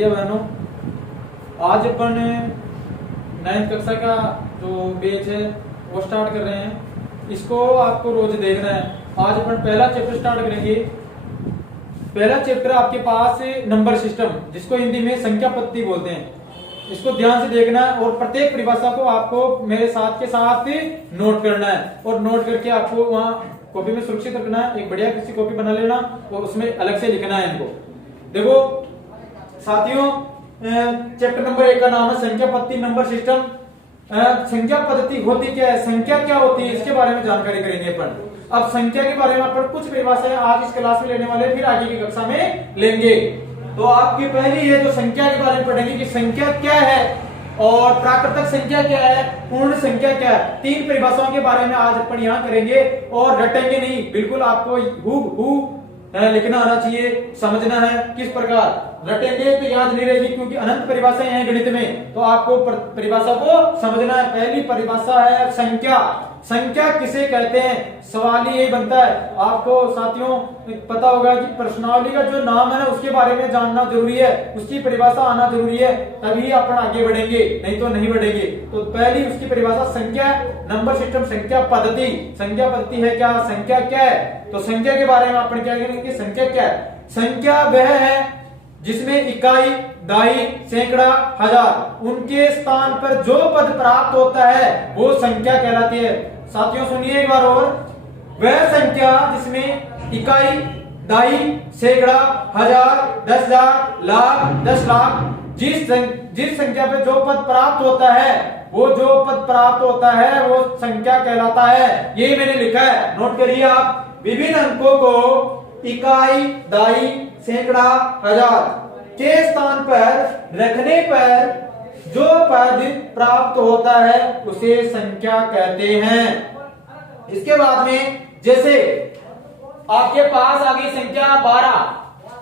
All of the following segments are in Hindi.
प्रिय बहनों, आज अपन 9th कक्षा का जो बैच है वो स्टार्ट कर रहे हैं। इसको आपको रोज देखना है। आज अपन पहला चैप्टर स्टार्ट करेंगे। पहला चैप्टर आपके पास नंबर सिस्टम, जिसको हिंदी में संख्या पद्धति बोलते हैं। इसको ध्यान से देखना है और प्रत्येक परिभाषा को आपको मेरे साथ के साथ नोट करना है और नोट करके आपको वहां कॉपी में सुरक्षित रखना है। एक बढ़िया किसी कॉपी बना लेना और उसमें अलग से लिखना है इनको। देखो साथियों, चैप्टर नंबर 1 का नाम है संख्या पद्धति नंबर सिस्टम। संख्या पद्धति होती क्या है, संख्या क्या होती है, इसके बारे में जानकारी करेंगे अपन। अब संख्या के बारे में अपन कुछ परिभाषाएं आज इस क्लास में लेने वाले, फिर आगे की कक्षा में लेंगे। तो आपकी पहली ये जो संख्या के बारे में पढ़ेंगे कि संख्या क्या है और प्राकृतिक संख्या क्या है, पूर्ण संख्या क्या है। 3 परिभाषाओं के बारे में आज अपन यहाँ करेंगे और रटेंगे नहीं, बिल्कुल आपको हूबहू लिखना आना चाहिए, समझना है किस प्रकार। रटेंगे तो याद नहीं रहेगी क्योंकि अनंत परिभाषाएं हैं गणित में, तो आपको परिभाषा को समझना है। पहली परिभाषा है संख्या। संख्या किसे कहते हैं, सवाल ही यही बनता है। आपको साथियों पता होगा कि प्रश्नावली का जो नाम है ना उसके बारे में जानना जरूरी है, उसकी परिभाषा आना जरूरी है, तभी अपन आगे बढ़ेंगे, नहीं तो नहीं बढ़ेंगे। तो पहली उसकी परिभाषा संख्या, नंबर सिस्टम, संख्या पद्धति। संख्या पद्धति है क्या, संख्या क्या है। तो संख्या के बारे में अपन क्या करेंगे, संख्या क्या है। संख्या वह है जिसमें इकाई, दाई, सैकड़ा, हजार उनके स्थान पर जो पद प्राप्त होता है वो संख्या कहलाती है। साथियों सुनिए एक बार और, वह संख्या जिसमें इकाई, दाई, सैकड़ा, हजार, 10,000, लाख, 10 लाख, जिस संख्या पे जो पद प्राप्त होता है वो जो पद प्राप्त होता है वो संख्या कहलाता है। ये मैंने लिखा है, नोट करिए आप। विभिन्न अंकों को इकाई, दाई, सैकड़ा, हजार के स्थान पर रखने पर जो पद प्राप्त होता है उसे संख्या कहते हैं। इसके बाद में जैसे आपके पास आ गई संख्या 12,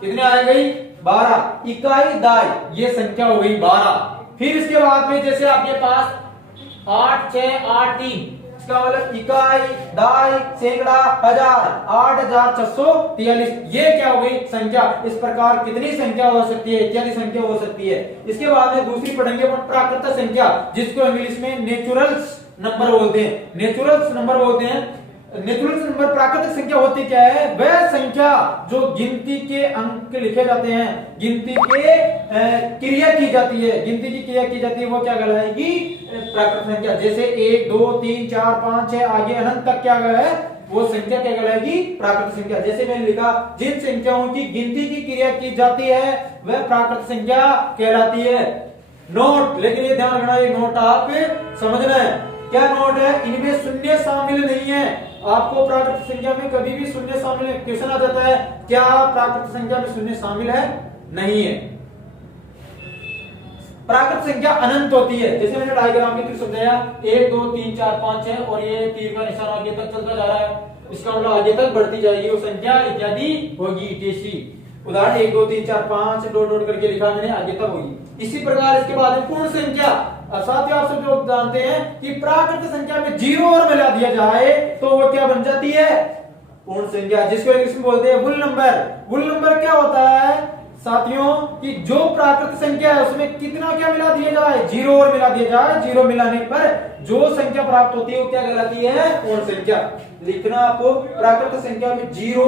कितने आ गई 12, इकाई, दाई, ये संख्या हो गई 12। फिर इसके बाद में जैसे आपके पास 8, 6, 8, 3, इसका मतलब इकाई, दाई, सैकड़ा, हजार, 8,643, ये क्या हो गई संख्या। इस प्रकार कितनी संख्या हो सकती है, इत्यादि संख्या हो सकती है। इसके बाद में दूसरी पढ़ेंगे प्राकृतिक संख्या, जिसको इंग्लिश में नेचुरल्स नंबर बोलते हैं। नेचुरल्स नंबर बोलते हैं। नेचुरल नंबर प्राकृतिक संख्या होती क्या है, वह संख्या जो गिनती के अंक लिखे जाते हैं, गिनती के क्रिया की जाती है, गिनती की क्रिया की जाती है, वो क्या कहलाएगी, प्राकृतिक संख्या। जैसे 1, 2, 3, 4, 5, 6 आगे अनंत तक क्या है वो संख्या क्या कहलाएगी, प्राकृतिक संख्या। जैसे मैंने लिखा, जिन संख्याओं की गिनती की क्रिया की जाती है वह प्राकृतिक संख्या कहलाती है। नोट, लेकिन ये ध्यान रखना, ये नोट आप समझना है। क्या नोट है, इनमें शून्य शामिल नहीं है। आपको प्राकृतिक संख्या में कभी भी शून्य शामिल है, क्वेश्चन आ जाता है क्या प्राकृतिक संख्या में शून्य शामिल है, नहीं है। प्राकृतिक संख्या अनंत होती है। जैसे मैंने डायग्राम के थ्रू समझाया, 1, 2, 3, 4, 5 है और ये तीर का निशान आगे तक चलता जा रहा है, इसका मतलब आगे तक बढ़ती जाएगी वो संख्या इत्यादि होगी। जैसी उदाहरण 1, 2, 3, 4, 5 डॉट डॉट करके लिखा मैंने, आगे तक होगी। इसी प्रकार इसके बाद में पूर्ण संख्या। साथियों आप सब लोग जानते हैं कि प्राकृतिक संख्या में 0 और मिला दिया जाए तो वो क्या बन जाती है, पूर्ण संख्या, जिसको इंग्लिश में बोलते हैं वुल नंबर। वुल नंबर क्या होता है साथियों कि जो प्राकृतिक संख्या है उसमें कितना क्या मिला दिया जाए, 0 और मिला दिया जाए। 0 मिलाने पर जो संख्या प्राप्त होती है वो क्या कहलाती है, पूर्ण संख्या। लिखना आपको, प्राकृतिक संख्या में 0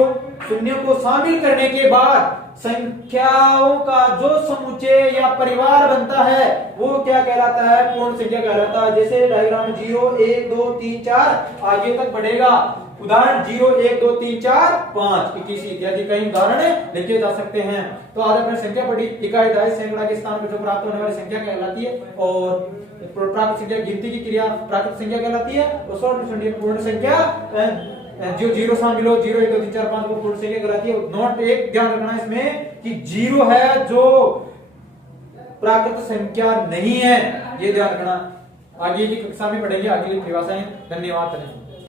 शून्य को शामिल करने के बाद संख्याओं का जो समुच्चय या परिवार बनता है वो क्या कहलाता है, पूर्ण संख्या कहलाता है। जैसे डायग्राम में 0, 1, 2, 3, 4 आगे तक बढ़ेगा। उदाहरण 0, 1, 2, 3, 4, 5, 21 इत्यादि कई उदाहरण लिखे जा सकते हैं। तो आज अपने संख्या पढ़ी, इकाई, दाई, सैकड़ा के स्थान पर जो प्राप्त होने वाली संख्या कहलाती है और प्राकृतिक संख्या गिनती की क्रिया प्राकृतिक संख्या कहलाती है और पूर्ण संख्या जो 0 शामिल हो, 0, 1, 2, 3, 4, 5 को पूर्ण संख्या कहलाती है। नोट एक ध्यान रखना इसमें कि 0 है जो प्राकृतिक संख्या नहीं है, ये ध्यान रखना। आगे की कक्षा में पढ़ेंगे आगे की परिभाषाएं। धन्यवाद।